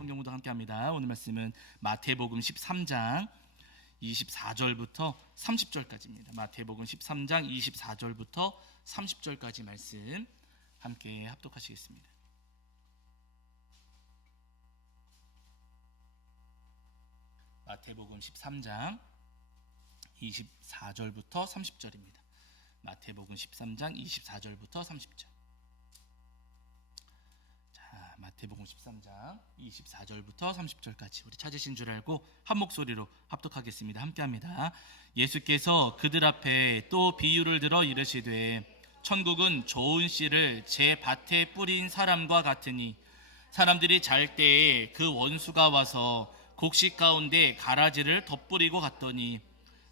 성경 공독 함께 합니다. 오늘 말씀은 마태복음 13장 24절부터 30절까지입니다. 마태복음 13장 24절부터 30절까지 말씀 함께 합독하시겠습니다. 마태복음 13장 24절부터 30절입니다. 마태복음 13장 24절부터 30절. 자, 마태복음 13장 24절부터 30절까지 우리 찾으신 줄 알고 한 목소리로 합독하겠습니다. 함께합니다. 예수께서 그들 앞에 또 비유를 들어 이르시되 천국은 좋은 씨를 제 밭에 뿌린 사람과 같으니 사람들이 잘 때에 그 원수가 와서 곡식 가운데 가라지를 덧뿌리고 갔더니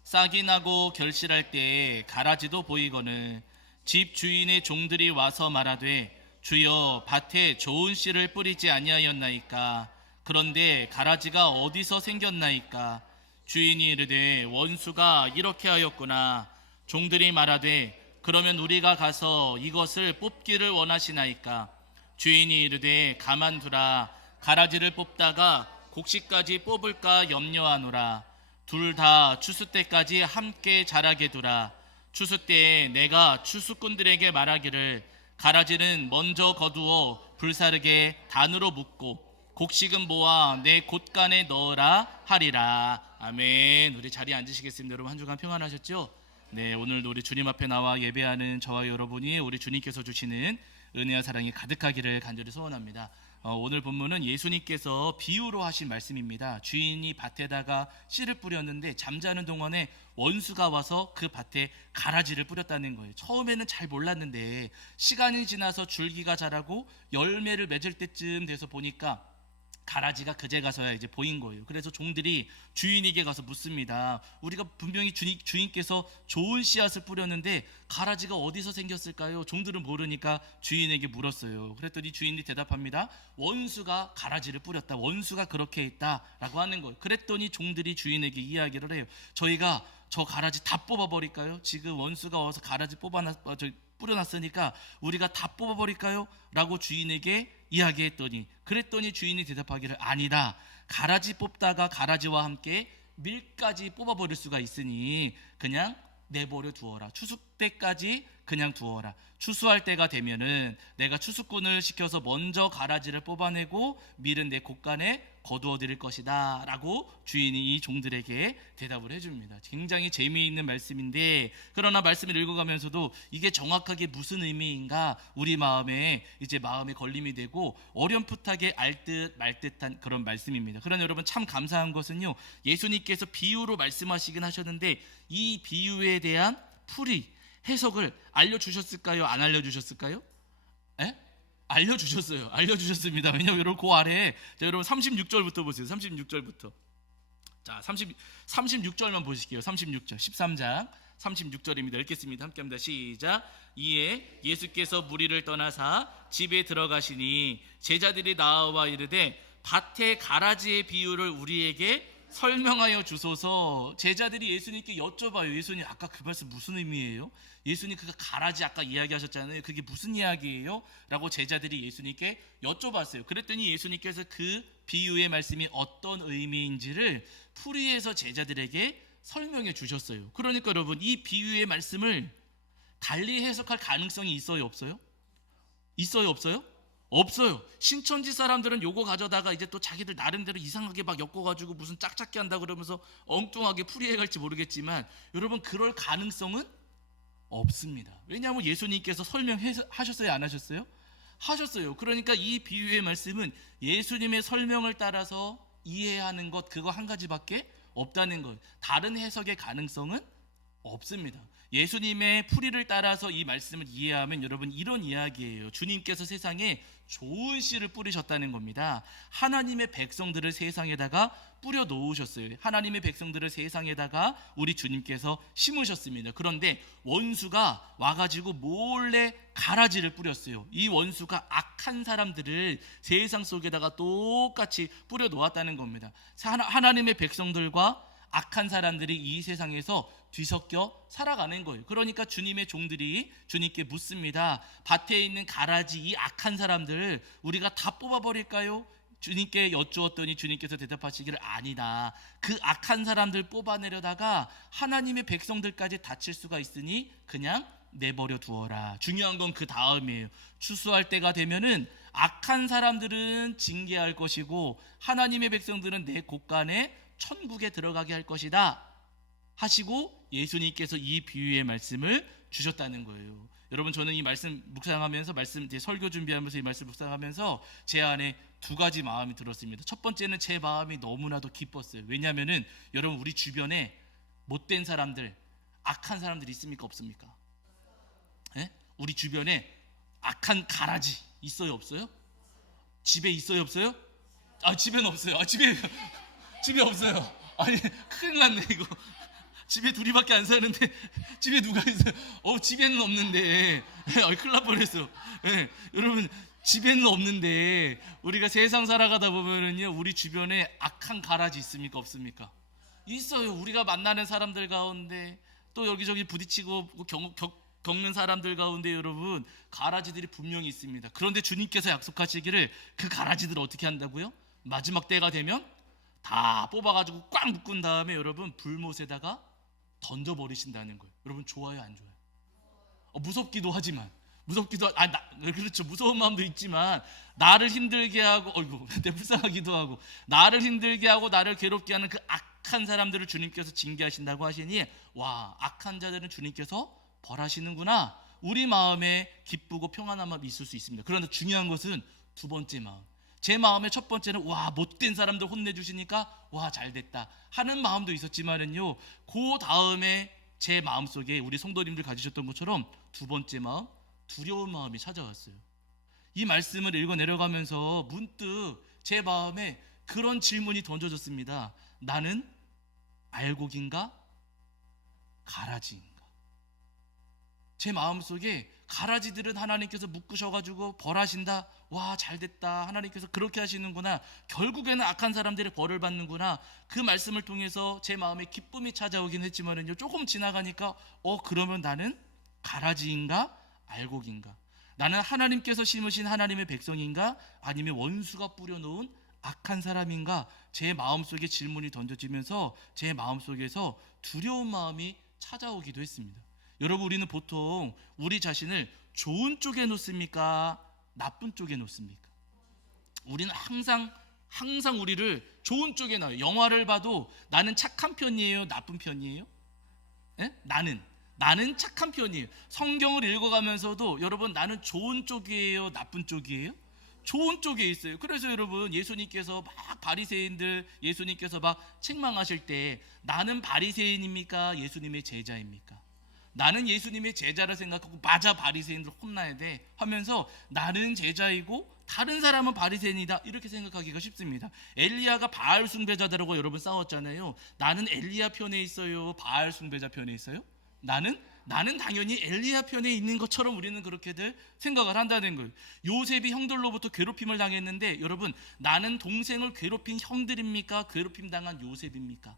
싹이 나고 결실할 때에 가라지도 보이거늘 집 주인의 종들이 와서 말하되 주여 밭에 좋은 씨를 뿌리지 아니하였나이까 그런데 가라지가 어디서 생겼나이까 주인이 이르되 원수가 이렇게 하였구나 종들이 말하되 그러면 우리가 가서 이것을 뽑기를 원하시나이까 주인이 이르되 가만두라 가라지를 뽑다가 곡식까지 뽑을까 염려하노라 둘 다 추수 때까지 함께 자라게 두라 추수 때에 내가 추수꾼들에게 말하기를 가라지는 먼저 거두어 불사르게 단으로 묶고 곡식은 모아 내 곳간에 넣으라 하리라. 아멘. 우리 자리에 앉으시겠습니다. 여러분 한 주간 평안하셨죠? 네, 오늘 우리 주님 앞에 나와 예배하는 저와 여러분이 우리 주님께서 주시는 은혜와 사랑이 가득하기를 간절히 소원합니다. 오늘 본문은 예수님께서 비유로 하신 말씀입니다. 주인이 밭에다가 씨를 뿌렸는데 잠자는 동안에 원수가 와서 그 밭에 가라지를 뿌렸다는 거예요. 처음에는 잘 몰랐는데 시간이 지나서 줄기가 자라고 열매를 맺을 때쯤 돼서 보니까 가라지가 그제 가서야 이제 보인 거예요. 그래서 종들이 주인에게 가서 묻습니다. 우리가 분명히 주인께서 좋은 씨앗을 뿌렸는데 가라지가 어디서 생겼을까요? 종들은 모르니까 주인에게 물었어요. 그랬더니 주인이 대답합니다. 원수가 가라지를 뿌렸다. 원수가 그렇게 했다라고 하는 거예요. 그랬더니 종들이 주인에게 이야기를 해요. 저희가 저 가라지 다 뽑아버릴까요? 지금 원수가 와서 가라지 뿌려놨으니까 우리가 다 뽑아버릴까요? 라고 주인에게 이야기했더니 그랬더니 주인이 대답하기를 아니다. 가라지 뽑다가 가라지와 함께 밀까지 뽑아버릴 수가 있으니 그냥 내버려 두어라. 추수 때까지 그냥 두어라. 추수할 때가 되면은 내가 추수꾼을 시켜서 먼저 가라지를 뽑아내고 밀은 내 곳간에 거두어 드릴 것이다 라고 주인이 이 종들에게 대답을 해줍니다. 굉장히 재미있는 말씀인데 그러나 말씀을 읽어가면서도 이게 정확하게 무슨 의미인가 우리 마음에 걸림이 되고 어렴풋하게 알 듯 말 듯한 그런 말씀입니다. 그러나 여러분 참 감사한 것은요, 예수님께서 비유로 말씀하시긴 하셨는데 이 비유에 대한 풀이 해석을 알려주셨을까요? 안 알려주셨을까요? 에? 알려주셨습니다. 왜냐하면 여러분 그 아래에 여러분 36절부터 보세요. 36절부터. 자, 36절만 보실게요. 36절 13장 36절입니다. 읽겠습니다. 함께합니다. 시작. 이에 예수께서 무리를 떠나사 집에 들어가시니 제자들이 나와 이르되 밭의 가라지의 비유를 우리에게 설명하여 주소서. 제자들이 예수님께 여쭤봐요. 예수님 아까 그 말씀 무슨 의미예요? 예수님 그 가라지 아까 이야기하셨잖아요. 그게 무슨 이야기예요? 라고 제자들이 예수님께 여쭤봤어요. 그랬더니 예수님께서 그 비유의 말씀이 어떤 의미인지를 풀이해서 제자들에게 설명해 주셨어요. 그러니까 여러분 이 비유의 말씀을 달리 해석할 가능성이 있어요? 없어요? 있어요? 없어요? 없어요. 신천지 사람들은 요거 가져다가 이제 또 자기들 나름대로 이상하게 막 엮어가지고 무슨 짝짝게 한다 그러면서 엉뚱하게 풀이해갈지 모르겠지만 여러분 그럴 가능성은 없습니다. 왜냐하면 예수님께서 설명하셨어요? 안 하셨어요? 하셨어요. 그러니까 이 비유의 말씀은 예수님의 설명을 따라서 이해하는 것 그거 한 가지밖에 없다는 거예요. 다른 해석의 가능성은 없습니다. 예수님의 풀이를 따라서 이 말씀을 이해하면 여러분 이런 이야기예요. 주님께서 세상에 좋은 씨를 뿌리셨다는 겁니다. 하나님의 백성들을 세상에다가 뿌려 놓으셨어요. 하나님의 백성들을 세상에다가 우리 주님께서 심으셨습니다. 그런데 원수가 와가지고 몰래 가라지를 뿌렸어요. 이 원수가 악한 사람들을 세상 속에다가 똑같이 뿌려 놓았다는 겁니다. 하나님의 백성들과 악한 사람들이 이 세상에서 뒤섞여 살아가는 거예요. 그러니까 주님의 종들이 주님께 묻습니다. 밭에 있는 가라지 이 악한 사람들 우리가 다 뽑아버릴까요? 주님께 여쭈었더니 주님께서 대답하시기를 아니다. 그 악한 사람들 뽑아내려다가 하나님의 백성들까지 다칠 수가 있으니 그냥 내버려 두어라. 중요한 건 그 다음이에요. 추수할 때가 되면은 악한 사람들은 징계할 것이고 하나님의 백성들은 내 곳간에 천국에 들어가게 할 것이다 하시고 예수님께서 이 비유의 말씀을 주셨다는 거예요. 여러분, 저는 이 말씀 묵상하면서 이제 설교 준비하면서 이 말씀 묵상하면서 제 안에 두 가지 마음이 들었습니다. 첫 번째는 제 마음이 너무나도 기뻤어요. 왜냐하면은 여러분, 우리 주변에 못된 사람들, 악한 사람들 있습니까 없습니까? 예? 우리 주변에 악한 가라지 있어요 없어요? 집에 있어요 없어요? 집에는 없어요. 집에 없어요. 아니, 큰일 났네 이거. 집에 둘이밖에 안 사는데 집에 누가 있어요? 집에는 없는데 큰일 날 뻔했어. 여러분, 집에는 없는데 우리가 세상 살아가다 보면은요, 우리 주변에 악한 가라지 있습니까 없습니까? 있어요. 우리가 만나는 사람들 가운데 또 여기저기 부딪히고 겪는 사람들 가운데 여러분, 가라지들이 분명히 있습니다. 그런데 주님께서 약속하시기를 그 가라지들을 어떻게 한다고요? 마지막 때가 되면 다 뽑아가지고 꽉 묶은 다음에 여러분 불못에다가 던져버리신다는 거예요. 여러분, 좋아요 안 좋아요? 무섭기도 하지만 그렇죠. 무서운 마음도 있지만 나를 힘들게 하고 불쌍하기도 하고 나를 힘들게 하고 나를 괴롭게 하는 그 악한 사람들을 주님께서 징계하신다고 하시니 와, 악한 자들은 주님께서 벌하시는구나. 우리 마음에 기쁘고 평안한 마음이 있을 수 있습니다. 그런데 중요한 것은 두 번째 마음. 제 마음의 첫 번째는 와, 못된 사람들 혼내주시니까 와, 잘됐다 하는 마음도 있었지만은요, 그 다음에 제 마음속에 우리 성도님들 가지셨던 것처럼 두 번째 마음, 두려운 마음이 찾아왔어요. 이 말씀을 읽어 내려가면서 문득 제 마음에 그런 질문이 던져졌습니다. 나는 알곡인가 가라지인가? 제 마음속에 가라지들은 하나님께서 묶으셔가지고 벌하신다. 와, 잘됐다. 하나님께서 그렇게 하시는구나. 결국에는 악한 사람들의 벌을 받는구나. 그 말씀을 통해서 제 마음에 기쁨이 찾아오긴 했지만은요, 조금 지나가니까 그러면 나는 가라지인가 알곡인가? 나는 하나님께서 심으신 하나님의 백성인가 아니면 원수가 뿌려놓은 악한 사람인가? 제 마음속에 질문이 던져지면서 제 마음속에서 두려운 마음이 찾아오기도 했습니다. 여러분, 우리는 보통 우리 자신을 좋은 쪽에 놓습니까? 나쁜 쪽에 놓습니까? 우리는 항상 우리를 좋은 쪽에 놔요. 영화를 봐도 나는 착한 편이에요? 나쁜 편이에요? 나는 착한 편이에요. 성경을 읽어가면서도 여러분, 나는 좋은 쪽이에요? 나쁜 쪽이에요? 좋은 쪽에 있어요. 그래서 여러분, 예수님께서 막 바리새인들 예수님께서 막 책망하실 때 나는 바리새인입니까? 예수님의 제자입니까? 나는 예수님의 제자라 생각하고 맞아, 바리새인들 혼나야 돼 하면서 나는 제자이고 다른 사람은 바리새인이다 이렇게 생각하기가 쉽습니다. 엘리야가 바알 숭배자들하고 여러분 싸웠잖아요. 나는 엘리야 편에 있어요? 바알 숭배자 편에 있어요? 나는 당연히 엘리야 편에 있는 것처럼 우리는 그렇게들 생각을 한다는 거예요. 요셉이 형들로부터 괴롭힘을 당했는데 여러분, 나는 동생을 괴롭힌 형들입니까? 괴롭힘 당한 요셉입니까?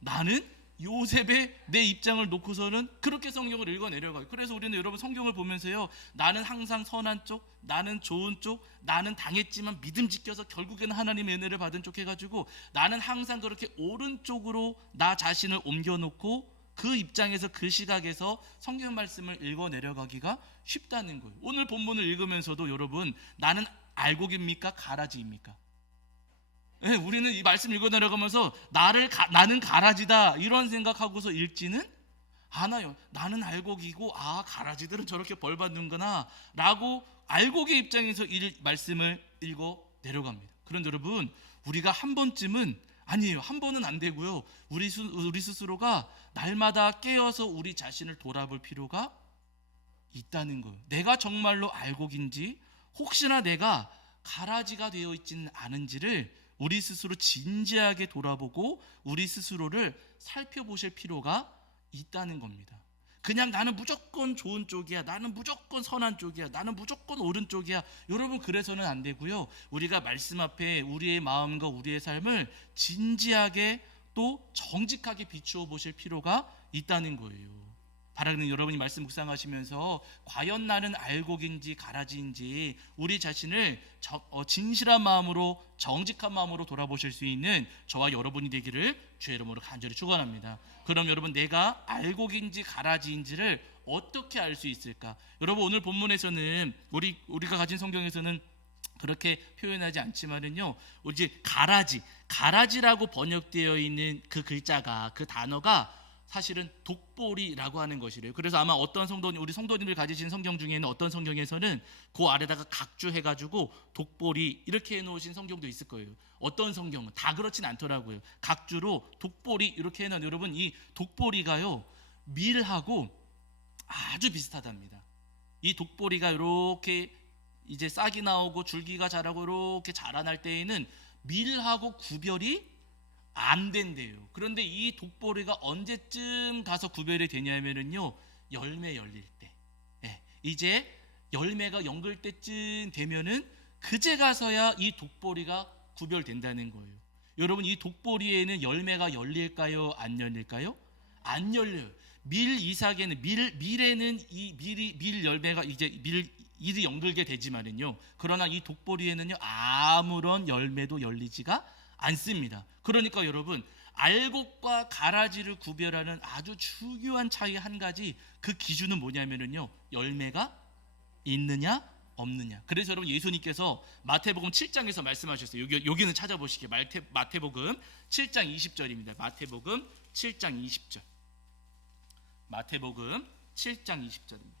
나는 요셉의 내 입장을 놓고서는 그렇게 성경을 읽어 내려가요. 그래서 우리는 여러분 성경을 보면서요, 나는 항상 선한 쪽, 나는 좋은 쪽, 나는 당했지만 믿음 지켜서 결국에는 하나님의 은혜를 받은 쪽 해가지고 나는 항상 그렇게 오른쪽으로 나 자신을 옮겨놓고 그 입장에서 그 시각에서 성경 말씀을 읽어 내려가기가 쉽다는 거예요. 오늘 본문을 읽으면서도 여러분, 나는 알곡입니까? 가라지입니까? 네, 우리는 이 말씀 읽어 내려가면서 나는 가라지다 이런 생각하고서 읽지는 않아요. 나는 알곡이고 가라지들은 저렇게 벌 받는구나 라고 알곡의 입장에서 이 말씀을 읽어 내려갑니다. 그런데 여러분, 우리가 한 번쯤은 아니에요. 한 번은 안 되고요. 우리 스스로가 날마다 깨어서 우리 자신을 돌아볼 필요가 있다는 거예요. 내가 정말로 알곡인지, 혹시나 내가 가라지가 되어 있지는 않은지를 우리 스스로 진지하게 돌아보고 우리 스스로를 살펴보실 필요가 있다는 겁니다. 그냥 나는 무조건 좋은 쪽이야, 나는 무조건 선한 쪽이야, 나는 무조건 옳은 쪽이야, 여러분 그래서는 안 되고요. 우리가 말씀 앞에 우리의 마음과 우리의 삶을 진지하게 또 정직하게 비추어 보실 필요가 있다는 거예요. 바라는 여러분이 말씀 묵상하시면서 과연 나는 알곡인지 가라지인지 우리 자신을 진실한 마음으로 정직한 마음으로 돌아보실 수 있는 저와 여러분이 되기를 주의 이름으로 간절히 축원합니다. 그럼 여러분, 내가 알곡인지 가라지인지를 어떻게 알 수 있을까? 여러분, 오늘 본문에서는 우리가 가진 성경에서는 그렇게 표현하지 않지만은요, 오직 가라지라고 번역되어 있는 그 글자가, 그 단어가 사실은 독보리라고 하는 것이래요. 그래서 아마 우리 성도님들 가지신 성경 중에는 어떤 성경에서는 그 아래다가 각주해가지고 독보리 이렇게 해놓으신 성경도 있을 거예요. 어떤 성경은 다 그렇진 않더라고요. 각주로 독보리 이렇게 해놓은, 여러분, 이 독보리가요 밀하고 아주 비슷하답니다. 이 독보리가 이렇게 이제 싹이 나오고 줄기가 자라고 이렇게 자라날 때에는 밀하고 구별이 안 된대요. 그런데 이 독보리가 언제쯤 가서 구별이 되냐면은요, 열매 열릴 때, 이제 열매가 연글 때쯤 되면은 그제 가서야 이 독보리가 구별된다는 거예요. 여러분, 이 독보리에는 열매가 열릴까요? 안 열릴까요? 안 열려요. 밀에는 이 밀 열매가 이제 일이 연글게 되지만은요, 그러나 이 독보리에는요 아무런 열매도 열리지가 않습니다. 그러니까 여러분, 알곡과 가라지를 구별하는 아주 중요한 차이 한 가지, 그 기준은 뭐냐면은요, 열매가 있느냐 없느냐. 그래서 여러분, 예수님께서 마태복음 7장에서 말씀하셨어요. 여기는 찾아보시게. 마태복음 7장 20절입니다. 마태복음 7장 20절. 마태복음 7장 20절입니다.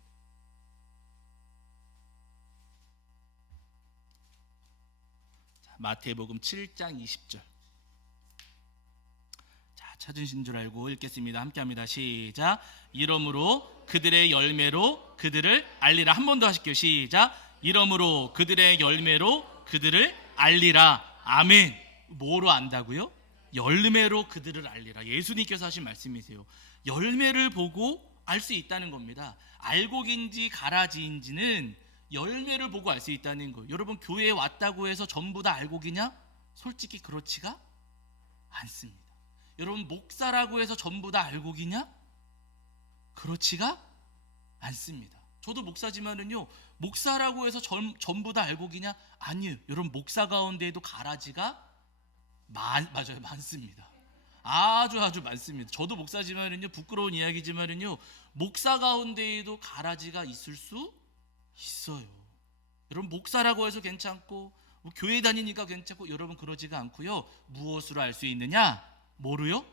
마태복음 7장 20절. 자, 찾으신 줄 알고 읽겠습니다. 함께합니다. 시작. 이러므로 그들의 열매로 그들을 알리라. 한 번 더 하실게요. 시작. 이러므로 그들의 열매로 그들을 알리라. 아멘. 뭐로 안다고요? 열매로 그들을 알리라. 예수님께서 하신 말씀이세요. 열매를 보고 알 수 있다는 겁니다. 알곡인지 가라지인지는 열매를 보고 알 수 있다는 거예요. 여러분, 교회에 왔다고 해서 전부 다 알곡이냐? 솔직히 그렇지가 않습니다. 여러분, 목사라고 해서 전부 다 알곡이냐? 그렇지가 않습니다. 저도 목사지만은요, 목사라고 해서 전부 다 알곡이냐? 아니에요. 여러분, 목사 가운데에도 가라지가 맞아요. 많습니다. 아주 많습니다. 저도 목사지만은요, 부끄러운 이야기지만은요, 목사 가운데에도 가라지가 있을 수 있어요. 여러분, 목사라고 해서 괜찮고 교회 다니니까 괜찮고, 여러분 그러지가 않고요. 무엇으로 알 수 있느냐? 뭐로요?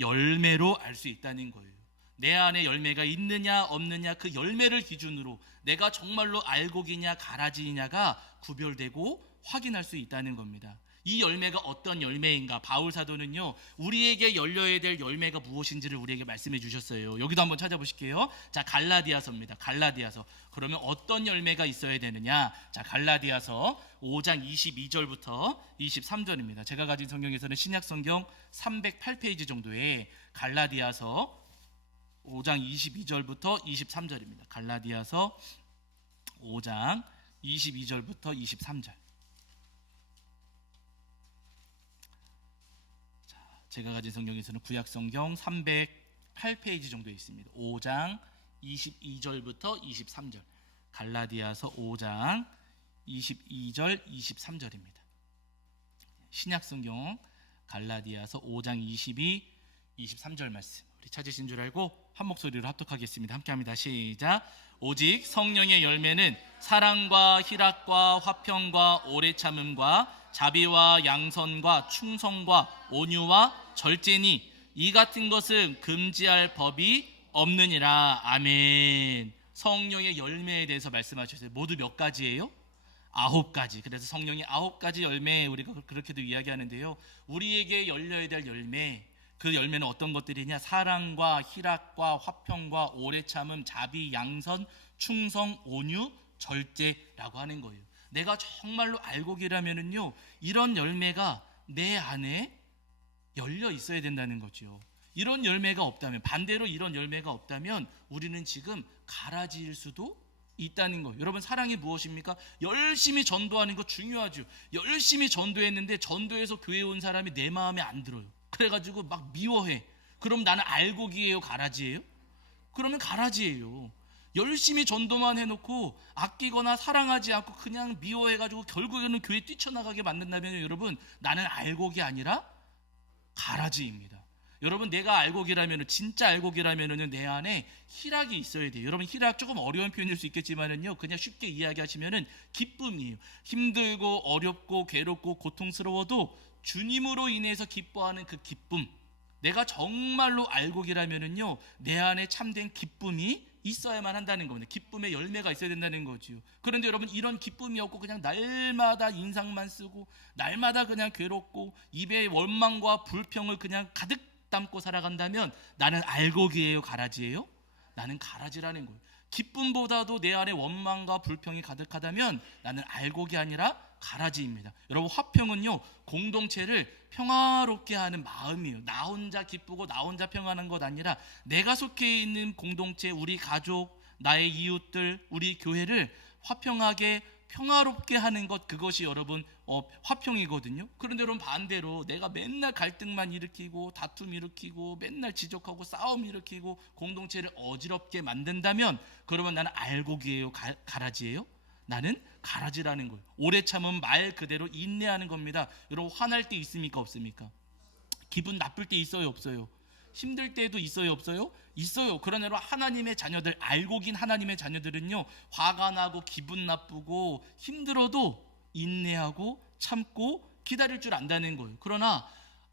열매로 알 수 있다는 거예요. 내 안에 열매가 있느냐 없느냐, 그 열매를 기준으로 내가 정말로 알곡이냐 가라지이냐가 구별되고 확인할 수 있다는 겁니다. 이 열매가 어떤 열매인가? 바울 사도는요, 우리에게 열려야 될 열매가 무엇인지를 우리에게 말씀해 주셨어요. 여기도 한번 찾아보실게요. 자, 갈라디아서입니다. 갈라디아서. 그러면 어떤 열매가 있어야 되느냐? 자, 갈라디아서 5장 22절부터 23절입니다. 제가 가진 성경에서는 신약 성경 308페이지 정도에 갈라디아서 5장 22절부터 23절입니다. 갈라디아서 5장 22절부터 23절. 제가 가진 성경에서는 구약 성경 308페이지 정도에 있습니다. 5장 22절부터 23절. 갈라디아서 5장 22절 23절입니다. 신약 성경 갈라디아서 5장 22, 23절 말씀. 우리 찾으신 줄 알고 한 목소리로 합독하겠습니다. 함께합니다. 시작. 오직 성령의 열매는 사랑과 희락과 화평과 오래 참음과 자비와 양선과 충성과 온유와 절제니 이 같은 것은 금지할 법이 없느니라. 아멘. 성령의 열매에 대해서 말씀하셨어요. 모두 몇 가지예요? 9가지. 그래서 성령의 9가지 열매, 우리가 그렇게도 이야기하는데요. 우리에게 열려야 될 열매, 그 열매는 어떤 것들이냐? 사랑과 희락과 화평과 오래 참음, 자비, 양선, 충성, 온유, 절제라고 하는 거예요. 내가 정말로 알곡이라면은요, 이런 열매가 내 안에 열려 있어야 된다는 거죠. 이런 열매가 없다면, 반대로 이런 열매가 없다면 우리는 지금 가라지일 수도 있다는 거예요. 여러분, 사랑이 무엇입니까? 열심히 전도하는 거 중요하죠. 열심히 전도했는데 전도해서 교회에 온 사람이 내 마음에 안 들어요. 그래가지고 막 미워해. 그럼 나는 알곡이에요, 가라지예요? 그러면 가라지예요. 열심히 전도만 해놓고 아끼거나 사랑하지 않고 그냥 미워해가지고 결국에는 교회 뛰쳐나가게 만든다면 여러분, 나는 알곡이 아니라 가라지입니다. 여러분, 내가 알곡이라면, 진짜 알곡이라면 내 안에 희락이 있어야 돼요. 여러분, 희락 조금 어려운 표현일 수 있겠지만은요, 그냥 쉽게 이야기하시면은 기쁨이에요. 힘들고 어렵고 괴롭고 고통스러워도 주님으로 인해서 기뻐하는 그 기쁨, 내가 정말로 알곡이라면은요, 내 안에 참된 기쁨이 있어야만 한다는 겁니다. 기쁨의 열매가 있어야 된다는 거지요. 그런데 여러분, 이런 기쁨이 없고 그냥 날마다 인상만 쓰고 날마다 그냥 괴롭고 입에 원망과 불평을 그냥 가득 담고 살아간다면 나는 알곡이에요, 가라지예요? 나는 가라지라는 거예요. 기쁨보다도 내 안에 원망과 불평이 가득하다면 나는 알곡이 아니라 가라지입니다. 여러분, 화평은요, 공동체를 평화롭게 하는 마음이에요. 나 혼자 기쁘고 나 혼자 평안한 것 아니라 내가 속해 있는 공동체, 우리 가족, 나의 이웃들, 우리 교회를 화평하게 평화롭게 하는 것, 그것이 여러분 화평이거든요. 그런데 여러분, 반대로 내가 맨날 갈등만 일으키고 다툼 일으키고 맨날 지적하고 싸움 일으키고 공동체를 어지럽게 만든다면 그러면 나는 알곡이에요, 가라지예요? 나는 가라지라는 거예요. 오래 참은 말 그대로 인내하는 겁니다. 여러분, 화날 때 있습니까, 없습니까? 기분 나쁠 때 있어요, 없어요? 힘들 때도 있어요, 없어요? 있어요. 그러나 하나님의 자녀들, 알곡인 하나님의 자녀들은요, 화가 나고 기분 나쁘고 힘들어도 인내하고 참고 기다릴 줄 안다는 거예요. 그러나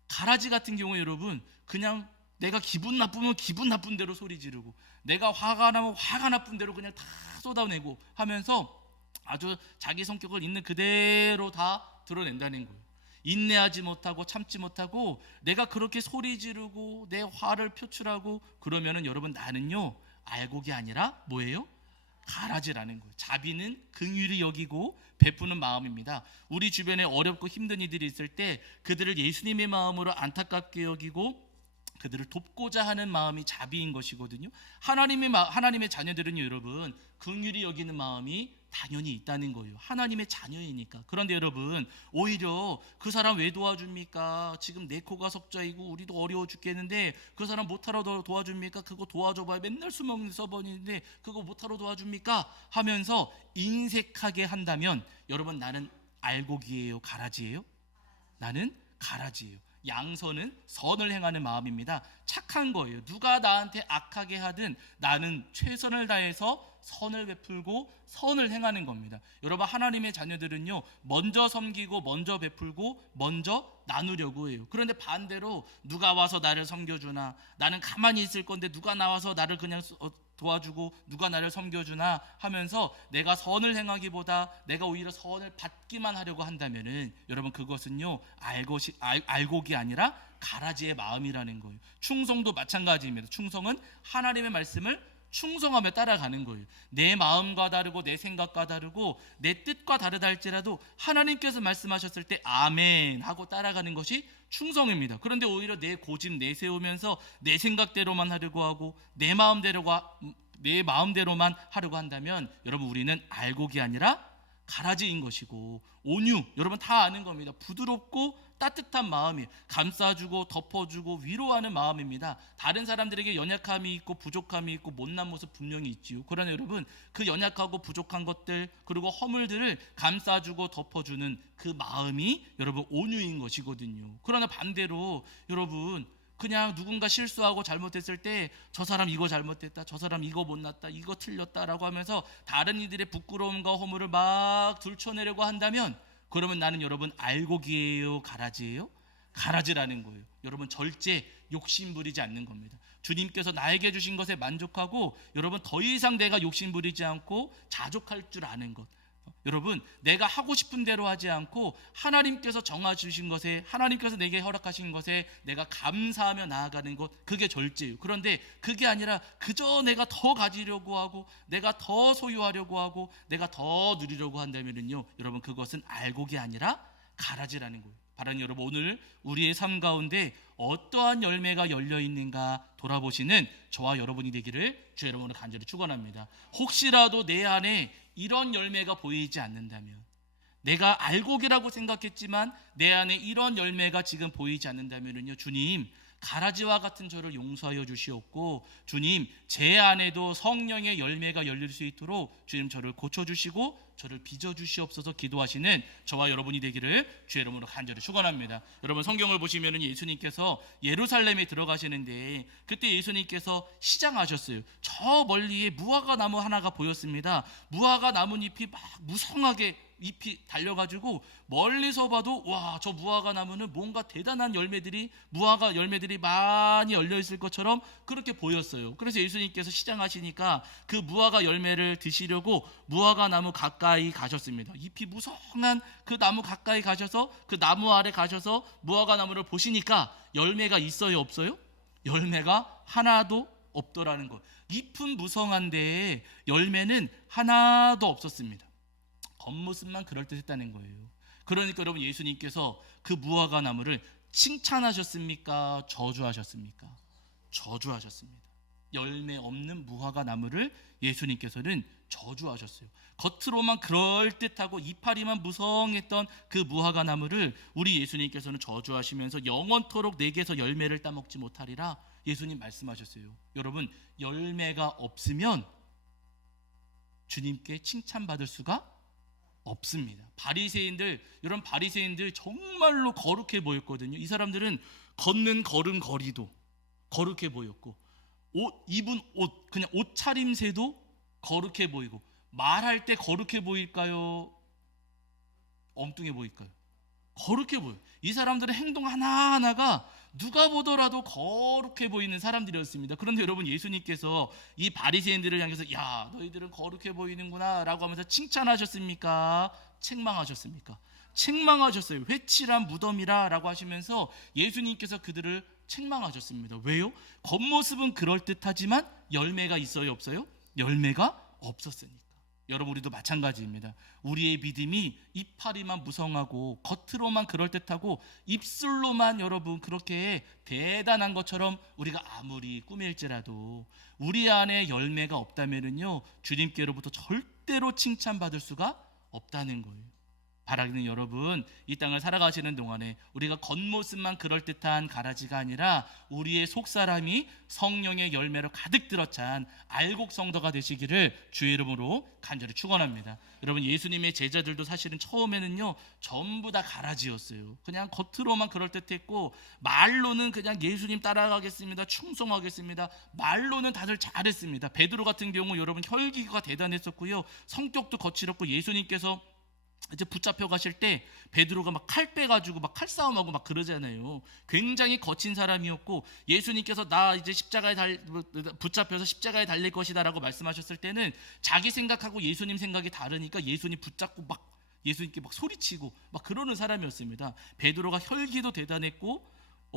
가라지 같은 경우에 여러분, 그냥 내가 기분 나쁘면 기분 나쁜 대로 소리 지르고, 내가 화가 나면 화가 나쁜 대로 그냥 다 쏟아내고 하면서 아주 자기 성격을 있는 그대로 다 드러낸다는 거예요. 인내하지 못하고 참지 못하고 내가 그렇게 소리 지르고 내 화를 표출하고 그러면은 여러분, 나는요, 알곡이 아니라 뭐예요? 가라지라는 거예요. 자비는 긍휼히 여기고 베푸는 마음입니다. 우리 주변에 어렵고 힘든 이들이 있을 때 그들을 예수님의 마음으로 안타깝게 여기고 그들을 돕고자 하는 마음이 자비인 것이거든요. 하나님의 자녀들은요, 여러분, 긍휼히 여기는 마음이 당연히 있다는 거예요. 하나님의 자녀이니까. 그런데 여러분, 오히려 그 사람 왜 도와줍니까? 지금 내 코가 석자이고 우리도 어려워 죽겠는데 그 사람 못하러 도와줍니까? 그거 도와줘봐야 맨날 수먹는 서버인데 그거 못하러 도와줍니까? 하면서 인색하게 한다면 여러분, 나는 알곡이에요, 가라지예요? 나는 가라지예요. 양선은 선을 행하는 마음입니다. 착한 거예요. 누가 나한테 악하게 하든 나는 최선을 다해서 선을 베풀고 선을 행하는 겁니다. 여러분, 하나님의 자녀들은요, 먼저 섬기고 먼저 베풀고 먼저 나누려고 해요. 그런데 반대로 누가 와서 나를 섬겨주나, 나는 가만히 있을 건데 누가 나와서 나를 그냥 도와주고 누가 나를 섬겨주나 하면서 내가 선을 행하기보다 내가 오히려 선을 받기만 하려고 한다면은 여러분, 그것은요, 알곡이 아니라 가라지의 마음이라는 거예요. 충성도 마찬가지입니다. 충성은 하나님의 말씀을 충성하며 따라가는 거예요. 내 마음과 다르고 내 생각과 다르고 내 뜻과 다르다 할지라도 하나님께서 말씀하셨을 때 아멘 하고 따라가는 것이 충성입니다. 그런데 오히려 내 고집 내세우면서 내 생각대로만 하려고 하고 내 마음대로만 하려고 한다면 여러분, 우리는 알곡이 아니라 가라지인 것이고, 온유, 여러분 다 아는 겁니다. 부드럽고 따뜻한 마음이, 감싸주고 덮어주고 위로하는 마음입니다. 다른 사람들에게 연약함이 있고 부족함이 있고 못난 모습 분명히 있지요. 그러나 여러분, 그 연약하고 부족한 것들 그리고 허물들을 감싸주고 덮어주는 그 마음이 여러분 온유인 것이거든요. 그러나 반대로 여러분, 그냥 누군가 실수하고 잘못했을 때 저 사람 이거 잘못했다, 저 사람 이거 못났다, 이거 틀렸다라고 하면서 다른 이들의 부끄러움과 허물을 막 들춰내려고 한다면 그러면 나는 여러분, 알곡이에요, 가라지예요? 가라지라는 거예요. 여러분, 절제, 욕심 부리지 않는 겁니다. 주님께서 나에게 주신 것에 만족하고 여러분, 더 이상 내가 욕심 부리지 않고 자족할 줄 아는 것. 여러분, 내가 하고 싶은 대로 하지 않고 하나님께서 정해주신 것에, 하나님께서 내게 허락하신 것에 내가 감사하며 나아가는 것, 그게 절제예요. 그런데 그게 아니라 그저 내가 더 가지려고 하고 내가 더 소유하려고 하고 내가 더 누리려고 한다면요, 여러분, 그것은 알곡이 아니라 가라지라는 거예요. 바라는 여러분, 오늘 우리의 삶 가운데 어떠한 열매가 열려 있는가 돌아보시는 저와 여러분이 되기를 주 여러분을 간절히 축원합니다. 혹시라도 내 안에 이런 열매가 보이지 않는다면, 내가 알곡이라고 생각했지만 내 안에 이런 열매가 지금 보이지 않는다면요, 주님, 가라지와 같은 저를 용서하여 주시옵고 주님 제 안에도 성령의 열매가 열릴 수 있도록 주님 저를 고쳐주시고 저를 빚어주시옵소서 기도하시는 저와 여러분이 되기를 주의 이름으로 간절히 축원합니다. 여러분 성경을 보시면 예수님께서 예루살렘에 들어가시는데 그때 예수님께서 시장하셨어요. 저 멀리에 무화과 나무 하나가 보였습니다. 무화과 나뭇잎이 막 무성하게 잎이 달려가지고 멀리서 봐도 와, 저 무화과 나무는 뭔가 대단한 무화과 열매들이 많이 열려 있을 것처럼 그렇게 보였어요. 그래서 예수님께서 시장하시니까 그 무화과 열매를 드시려고 무화과 나무 가까이 가셨습니다. 잎이 무성한 그 나무 가까이 가셔서 그 나무 아래 가셔서 무화과 나무를 보시니까 열매가 있어요, 없어요? 열매가 하나도 없더라는 것. 잎은 무성한데 열매는 하나도 없었습니다. 겉모습만 그럴듯했다는 거예요. 그러니까 여러분 예수님께서 그 무화과 나무를 칭찬하셨습니까? 저주하셨습니까? 저주하셨습니다. 열매 없는 무화과 나무를 예수님께서는 저주하셨어요. 겉으로만 그럴듯하고 이파리만 무성했던 그 무화과 나무를 우리 예수님께서는 저주하시면서 영원토록 내게서 열매를 따먹지 못하리라 예수님 말씀하셨어요. 여러분 열매가 없으면 주님께 칭찬받을 수가 없습니다. 여러분 바리새인들 정말로 거룩해 보였거든요. 이 사람들은 걷는 걸음걸이도 거룩해 보였고 입은 옷, 그냥 옷차림새도 거룩해 보이고 말할 때 거룩해 보일까요? 엉뚱해 보일까요? 거룩해 보여요. 이 사람들의 행동 하나하나가 누가 보더라도 거룩해 보이는 사람들이었습니다. 그런데 여러분 예수님께서 이 바리새인들을 향해서 야 너희들은 거룩해 보이는구나 라고 하면서 칭찬하셨습니까? 책망하셨습니까? 책망하셨어요. 회칠한 무덤이라 라고 하시면서 예수님께서 그들을 책망하셨습니다. 왜요? 겉모습은 그럴듯하지만 열매가 있어요, 없어요? 열매가 없었으니까. 여러분 우리도 마찬가지입니다. 우리의 믿음이 이파리만 무성하고 겉으로만 그럴듯하고 입술로만 여러분 그렇게 대단한 것처럼 우리가 아무리 꾸밀지라도 우리 안에 열매가 없다면은요 주님께로부터 절대로 칭찬받을 수가 없다는 거예요. 바라기는 여러분 이 땅을 살아가시는 동안에 우리가 겉모습만 그럴듯한 가라지가 아니라 우리의 속사람이 성령의 열매로 가득 들어찬 알곡 성도가 되시기를 주의 이름으로 간절히 축원합니다. 여러분 예수님의 제자들도 사실은 처음에는요 전부 다 가라지였어요. 그냥 겉으로만 그럴듯했고 말로는 그냥 예수님 따라가겠습니다, 충성하겠습니다, 말로는 다들 잘했습니다. 베드로 같은 경우 여러분 혈기가 대단했었고요 성격도 거칠었고 예수님께서 이제 붙잡혀 가실 때 베드로가 막 칼 빼가지고 막 칼싸움하고 막 그러잖아요. 굉장히 거친 사람이었고 예수님께서 나 이제 붙잡혀서 십자가에 달릴 것이다라고 말씀하셨을 때는 자기 생각하고 예수님 생각이 다르니까 예수님 붙잡고 막 예수님께 막 소리치고 막 그러는 사람이었습니다. 베드로가 혈기도 대단했고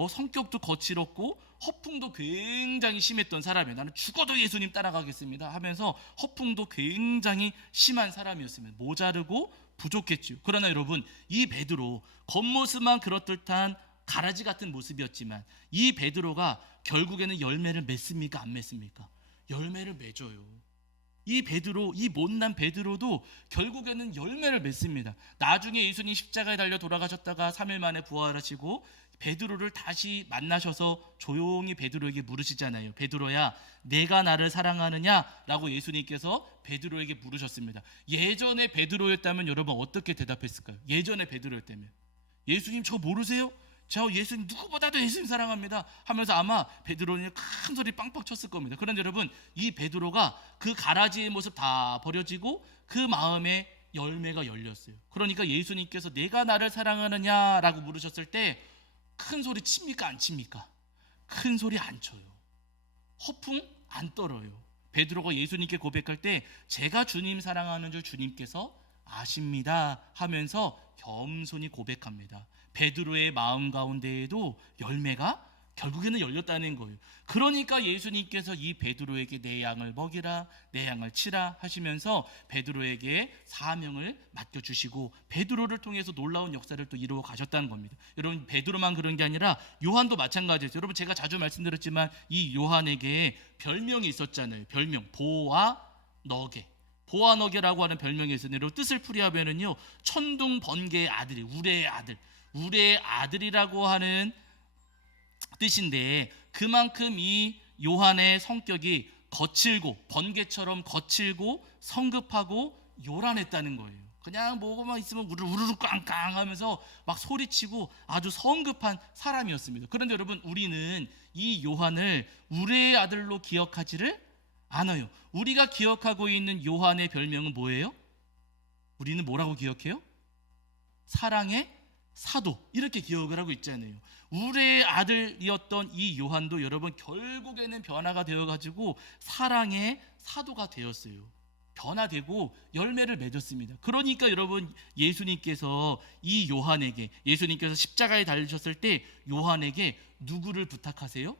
성격도 거칠었고 허풍도 굉장히 심했던 사람이에요. 나는 죽어도 예수님 따라가겠습니다 하면서 허풍도 굉장히 심한 사람이었습니다. 모자르고 부족했죠. 그러나 여러분 이 베드로 겉모습만 그럴듯한 가라지 같은 모습이었지만 이 베드로가 결국에는 열매를 맺습니까? 안 맺습니까? 열매를 맺어요. 이 못난 베드로도 결국에는 열매를 맺습니다. 나중에 예수님 십자가에 달려 돌아가셨다가 3일 만에 부활하시고 베드로를 다시 만나셔서 조용히 베드로에게 물으시잖아요. 베드로야 내가 나를 사랑하느냐? 라고 예수님께서 베드로에게 물으셨습니다. 예전에 베드로였다면 여러분 어떻게 대답했을까요? 예전에 베드로였다면 예수님 저 모르세요? 저 예수님 누구보다도 예수님 사랑합니다 하면서 아마 베드로는 큰 소리 빵빵 쳤을 겁니다. 그런데 여러분 이 베드로가 그 가라지의 모습 다 버려지고 그 마음에 열매가 열렸어요. 그러니까 예수님께서 내가 나를 사랑하느냐라고 물으셨을 때 큰 소리 칩니까 안 칩니까? 큰 소리 안 쳐요. 허풍 안 떨어요. 베드로가 예수님께 고백할 때 제가 주님 사랑하는 줄 주님께서 아십니다 하면서 겸손히 고백합니다. 베드로의 마음 가운데에도 열매가 결국에는 열렸다는 거예요. 그러니까 예수님께서 이 베드로에게 내 양을 먹이라, 내 양을 치라 하시면서 베드로에게 사명을 맡겨주시고 베드로를 통해서 놀라운 역사를 또 이루어 가셨다는 겁니다. 여러분 베드로만 그런 게 아니라 요한도 마찬가지예요. 여러분 제가 자주 말씀드렸지만 이 요한에게 별명이 있었잖아요. 별명 보아너게. 보아너게라고 하는 별명이 있었는데 뜻을 풀이하면은요 천둥 번개의 아들이 우레의 아들이라고 하는 뜻인데 그만큼 이 요한의 성격이 거칠고 번개처럼 거칠고 성급하고 요란했다는 거예요. 그냥 뭐만 있으면 우르르 꽝꽝 하면서 막 소리치고 아주 성급한 사람이었습니다. 그런데 여러분, 우리는 이 요한을 우리의 아들로 기억하지를 않아요. 우리가 기억하고 있는 요한의 별명은 뭐예요? 우리는 뭐라고 기억해요? 사랑의 사도, 이렇게 기억을 하고 있잖아요. 우리의 아들이었던 이 요한도 여러분 결국에는 변화가 되어가지고 사랑의 사도가 되었어요. 변화되고 열매를 맺었습니다. 그러니까 여러분, 예수님께서 이 요한에게, 예수님께서 십자가에 달리셨을 때 요한에게 누구를 부탁하세요?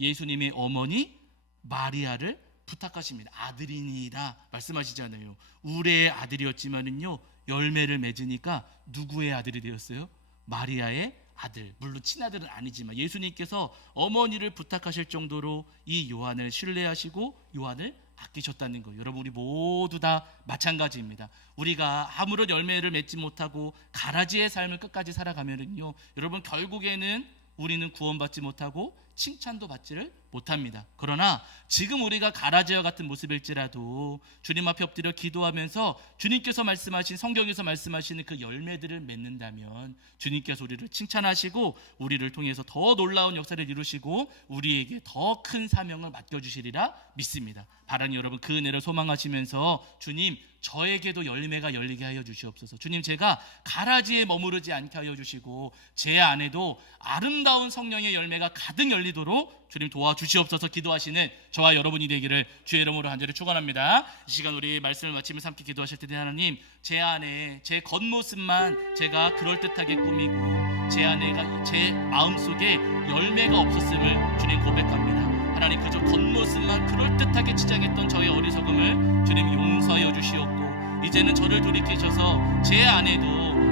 예수님의 어머니 마리아를 부탁하십니다. 아들이니이다 말씀하시잖아요. 우리의 아들이었지만은요, 열매를 맺으니까 누구의 아들이 되었어요? 마리아의 아들. 물론 친아들은 아니지만 예수님께서 어머니를 부탁하실 정도로 이 요한을 신뢰하시고 요한을 아끼셨다는 거예요. 여러분, 우리 모두 다 마찬가지입니다. 우리가 아무런 열매를 맺지 못하고 가라지의 삶을 끝까지 살아가면은요, 여러분 결국에는 우리는 구원받지 못하고 칭찬도 받지를 못합니다. 그러나 지금 우리가 가라지와 같은 모습일지라도 주님 앞에 엎드려 기도하면서 주님께서 말씀하신, 성경에서 말씀하시는 그 열매들을 맺는다면 주님께서 우리를 칭찬하시고 우리를 통해서 더 놀라운 역사를 이루시고 우리에게 더 큰 사명을 맡겨주시리라 믿습니다. 바라니 여러분, 그 은혜를 소망하시면서 주님, 저에게도 열매가 열리게 하여 주시옵소서. 주님, 제가 가라지에 머무르지 않게 하여 주시고 제 안에도 아름다운 성령의 열매가 가득 열리도록 주님 도와주시옵소서. 기도하시는 저와 여러분이 되기를 주의 이름으로 간절히 축원합니다. 이 시간 우리 말씀을 마치면서 함께 기도하실 때, 하나님, 제 안에 제 겉모습만 제가 그럴듯하게 꾸미고 제 안에가, 제 마음속에 열매가 없었음을 주님 고백합니다. 하나님, 그저 겉모습만 그럴듯하게 치장했던 저의 어리석음을 주님 용서하여 주시옵고 이제는 저를 돌이키셔서 제 안에도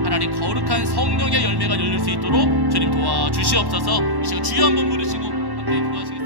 하나님 거룩한 성령의 열매가 열릴 수 있도록 주님 도와주시옵소서. 이 시간 주여 한번 부르시고 함께 기도하시겠습니다.